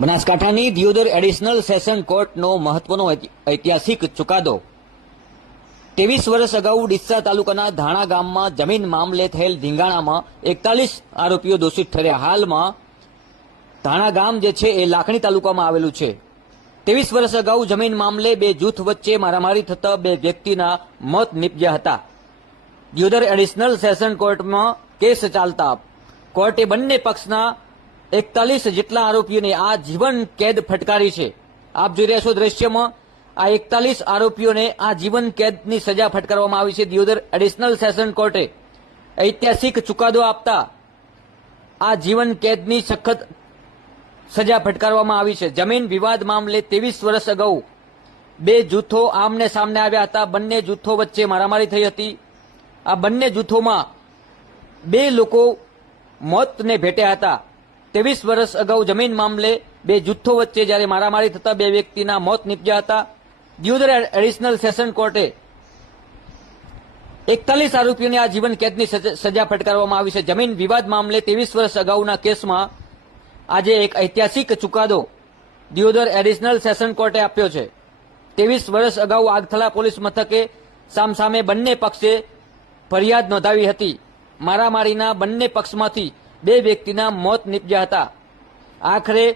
બનાસકાંઠાની Deodar additional session કોર્ટનો મહત્વનો ઐતિહાસિક ચુકાદો. ત્રેવીસ વર્ષ અગાઉ ડીસા તાલુકાના ધાણા ગામમાં જમીન મામલે થયેલ ધીંગાણામાં એકતાલીસ આરોપીઓ દોષિત ઠર્યા. હાલમાં ધાણા ગામ જે છે એ લાખણી તાલુકામાં આવેલું છે. ત્રેવીસ વર્ષ અગાઉ જમીન મામલે બે જૂથ વચ્ચે મારામારી થતા બે વ્યક્તિના મોત નીપજ્યા હતા. દિયોદર એડિશનલ સેશન કોર્ટમાં કેસ ચાલતા કોર્ટે બંને પક્ષના એકતાલીસ જેટલા આરોપીઓને આ જીવન કેદ ફટકારી છે. આપ જોઈ રહ્યા છો દ્રશ્યમાં, આ એકતાલીસ આરોપીઓને આ જીવન કેદની સજા ફટકારવામાં આવી છે દિયોદર એડિશનલ સેશન કોર્ટે. ઐતિહાસિક ચુકાદો આપતા આ જીવન કેદની સખત સજા ફટકારવામાં આવી છે. જમીન વિવાદ મામલે ત્રેવીસ વર્ષ અગાઉ બે જૂથો આમને સામને આવ્યા હતા. બંને જૂથો વચ્ચે મારામારી થઈ હતી. આ બંને જૂથોમાં બે લોકો મોતને ભેટ્યા હતા. ત્રેવીસ વર્ષ અગાઉ જમીન મામલે બે જૂથો વચ્ચે જ્યારે મારામારી થતા બે વ્યક્તિના મોત નીપજ્યા હતા. દિયોદર એડિશનલ સેશન કોર્ટે એકતાલીસ આરોપીઓને આ જીવન કેદની સજ- ફટકારવામાં આવી છે. જમીન વિવાદ મામલે ત્રેવીસ વર્ષ અગાઉના કેસમાં આજે એક ઐતિહાસિક ચુકાદો દિયોદર એડિશનલ સેશન કોર્ટે આપ્યો છે. ત્રેવીસ વર્ષ અગાઉ આગથલા પોલીસ મથકે સામસામે બંને પક્ષે ફરિયાદ નોંધાવી હતી. મારામારીના બંને પક્ષમાંથી બે વ્યક્તિના મોત નીપજ્યા હતા. આખરે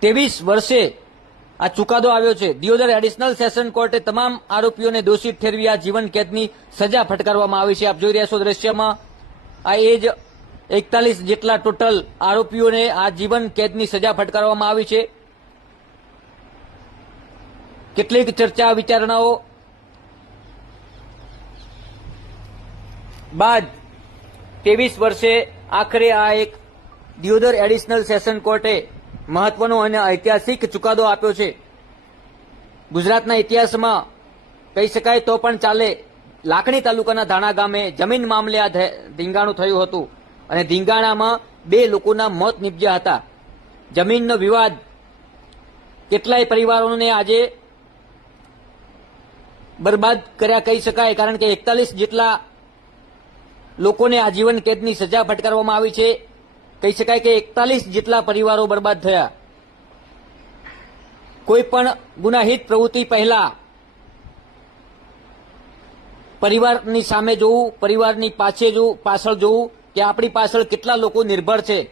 ત્રેવીસ વર્ષે આ ચુકાદો આવ્યો છે. દિયોદર એડિશનલ સેશન કોર્ટે તમામ આરોપીઓને દોષિત ઠેરવી આ જીવન કેદની સજા ફટકારવામાં આવી છે. આપ જોઈ રહ્યા છો દ્રશ્યમાં આ એ જ એકતાલીસ જેટલા ટોટલ આરોપીઓને આ જીવન કેદની સજા ફટકારવામાં આવી છે. કેટલીક ચર્ચા વિચારણાઓ બાદ ત્રેવીસ વર્ષે આખરે આ એક દિયોદર એડિશનલ સેશન કોર્ટે મહત્વનો અને ઐતિહાસિક ચુકાદો આપ્યો છે. ગુજરાતના ઇતિહાસમાં કહી શકાય તો પણ ચાલે લાખણી તાલુકાના ધાણા ગામે જમીન મામલે આ ધીંગાણું થયું હતું અને ધીંગાણામાં બે લોકોના મોત નીપજ્યા હતા. જમીનનો વિવાદ કેટલાય પરિવારોને આજે બરબાદ કર્યા કહી શકાય, કારણ કે એકતાલીસ જેટલા લોકોને આજીવન કેદની સજા ફટકારવામાં આવી છે. કહી શકાય કે એકતાલીસ જેટલા પરિવારો બરબાદ થયા. કોઈ પણ ગુનાહિત પ્રવૃત્તિ પહેલા પરિવારની સામે જોવું, પરિવારની પાછે જોવું, પાછળ જોવું કે આપણી પાછળ કેટલા લોકો નિર્ભર છે.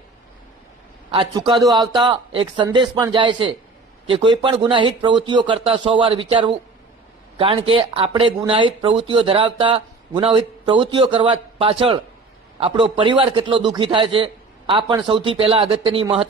આ ચુકાદો આવતા એક સંદેશ પણ જાય છે કે કોઈ પણ ગુનાહિત પ્રવૃત્તિઓ કરતા સો વાર વિચારવું. કારણ કે આપણે ગુનાહિત પ્રવૃત્તિઓ ધરાવતા ગુનાહિત પ્રવૃત્તિઓ કરવા પાછળ આપણો પરિવાર કેટલો દુઃખી થાય છે, આ પણ સૌથી પહેલા અગત્યની મહત્વ